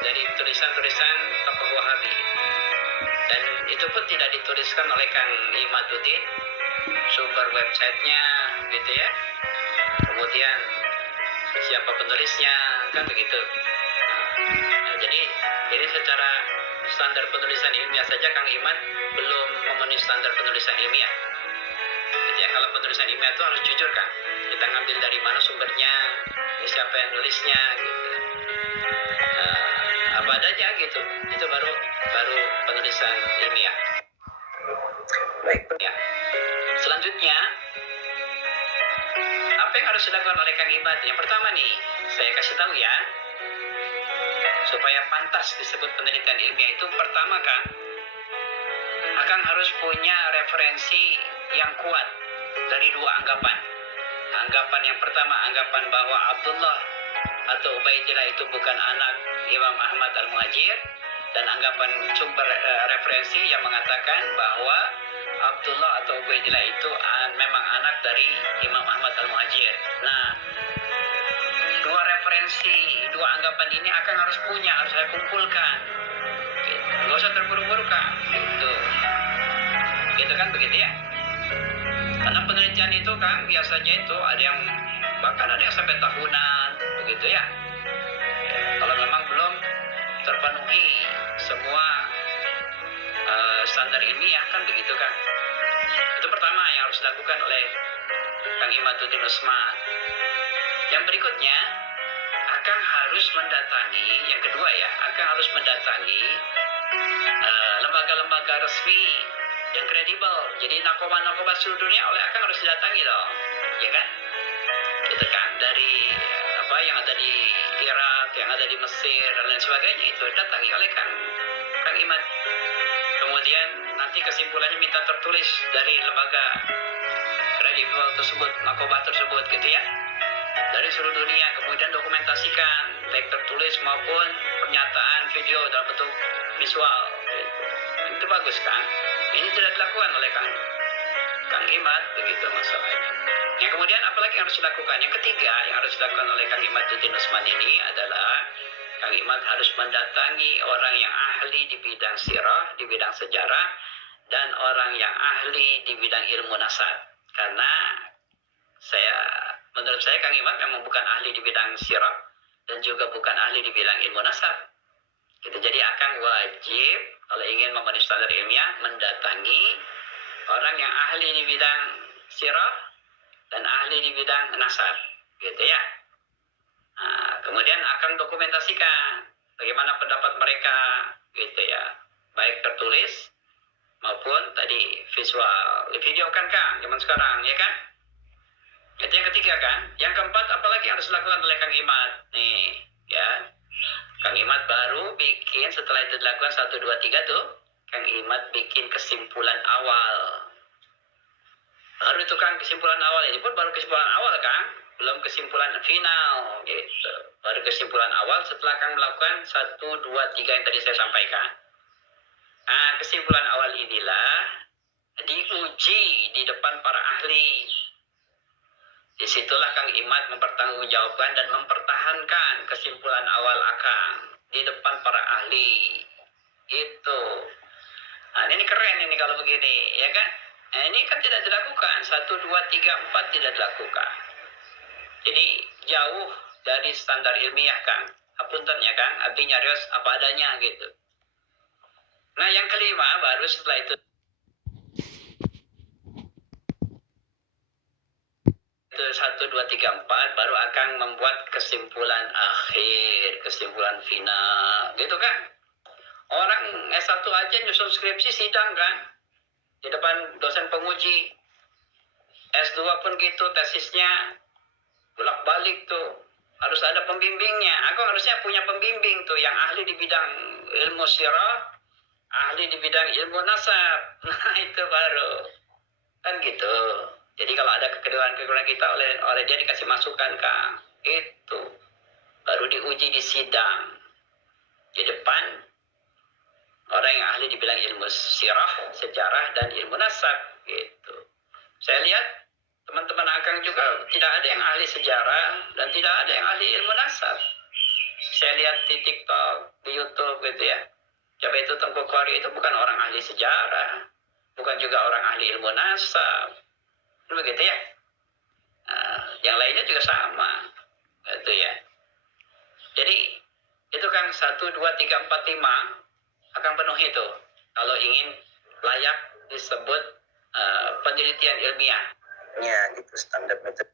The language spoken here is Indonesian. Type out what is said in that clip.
dari tulisan-tulisan tokoh Wahabi. Dan itu pun tidak dituliskan oleh Kang Imaduddin, sumber websitenya gitu ya. Kemudian siapa penulisnya, kan begitu. Nah, jadi ini secara standar penulisan ilmiah saja Kang Imad belum memenuhi standar penulisan ilmiah. Jadi ya, kalau penulisan ilmiah itu harus jujur kan, kita ngambil dari mana sumbernya, siapa yang nulisnya gitu. Apa adanya gitu, itu baru penulisan ilmiah. Baik ya. Selanjutnya, apa yang harus dilakukan oleh Kang Imad? Yang pertama nih, saya kasih tahu ya, supaya pantas disebut penelitian ilmiah itu, pertama kan, Akang harus punya referensi yang kuat dari dua anggapan. Anggapan yang pertama, anggapan bahwa Abdullah atau Ubaidillah itu bukan anak Imam Ahmad Al-Muhajir, dan anggapan sumber referensi yang mengatakan bahwa Abdullah atau Ubaidillah itu memang anak dari Imam Ahmad Al-Muhajir. Nah, dua referensi, dua anggapan ini akan harus punya, harus saya kumpulkan. Gitu. Gak usah terburu-buru Kak. Gitu kan, begitu ya. Karena penelitian itu kan biasanya itu ada yang bahkan ada yang sampai tahunan, begitu ya. Kalau memang belum terpenuhi semua standar ilmiah kan begitu kan. Itu pertama yang harus dilakukan oleh Kang Imaduddin Usman. Yang berikutnya, Akang harus mendatangi, yang kedua ya, Akang harus mendatangi lembaga-lembaga resmi yang kredibel. Jadi narkoba seluruh dunia oleh Akang harus didatangi dong, ya kan? Gitu kan, dari apa yang ada di Irak, yang ada di Mesir dan lain sebagainya, itu datangi oleh Kang Imad. Kemudian nanti kesimpulannya minta tertulis dari lembaga kredibel tersebut, narkoba tersebut gitu ya, dari seluruh dunia. Kemudian dokumentasikan baik tertulis maupun pernyataan video dalam bentuk visual gitu. Itu bagus kan. Ini tidak dilakukan oleh Kang Imad, begitu masalahnya. Yang kemudian apalagi yang harus dilakukan? Yang ketiga yang harus dilakukan oleh Kang Imaduddin Usman ini adalah Kang Imad harus mendatangi orang yang ahli di bidang sirah, di bidang sejarah, dan orang yang ahli di bidang ilmu nasab. Karena menurut saya Kang Imad memang bukan ahli di bidang sirah dan juga bukan ahli di bidang ilmu nasab. Gitu. Jadi akan wajib kalau ingin memenuhi standar ilmiah mendatangi orang yang ahli di bidang sirah dan ahli di bidang nasab, gitu ya. Nah, kemudian akan dokumentasikan bagaimana pendapat mereka, gitu ya, baik tertulis maupun tadi visual, video kan Kang, zaman sekarang, ya kan? Itu yang ketiga kan. Yang keempat, apalagi yang harus dilakukan oleh Kang Imad nih, ya. Kang Imad baru bikin, setelah itu dilakukan 1, 2, 3 tuh, Kang Imad bikin kesimpulan awal. Baru itu Kang, kesimpulan awal ini pun baru kesimpulan awal Kang, belum kesimpulan final gitu. Baru kesimpulan awal setelah Kang melakukan 1, 2, 3 yang tadi saya sampaikan. Nah, kesimpulan awal inilah diuji di depan para ahli. Disitulah Kang Imad mempertanggungjawabkan dan mempertahankan kesimpulan awal Akang di depan para ahli. Itu. Nah, ini keren ini kalau begini, ya kan? Nah, ini kan tidak dilakukan. 1, 2, 3, 4 tidak dilakukan. Jadi jauh dari standar ilmiah Kang. Apunten ya Kang, artinya rios apa adanya gitu. Nah, yang kelima baru setelah itu 1, 2, 3, 4 baru akan membuat kesimpulan akhir, kesimpulan final, gitu kan? Orang S1 aja nyusun skripsi sidang kan, di depan dosen penguji. S2 pun gitu, tesisnya bolak-balik tuh, harus ada pembimbingnya. Aku harusnya punya pembimbing tuh, yang ahli di bidang ilmu sirah, ahli di bidang ilmu nasab. Nah, itu baru kan gitu. Jadi kalau ada kekeliruan kita oleh dia dikasih masukan Kang, itu baru diuji di sidang di depan orang yang ahli di bidang ilmu sirah, sejarah, dan ilmu nasab gitu. Saya lihat teman-teman Akang juga tidak ada yang ahli sejarah dan tidak ada yang ahli ilmu nasab. Saya lihat di TikTok, di YouTube gitu ya. Siapa itu Tengku Kori itu bukan orang ahli sejarah, bukan juga orang ahli ilmu nasab, begitu ya. Yang lainnya juga sama, gitu ya. Jadi itu kan 1, 2, 3, 4, 5 akan penuh itu kalau ingin layak disebut penelitian ilmiah. Ya, gitu standar metode.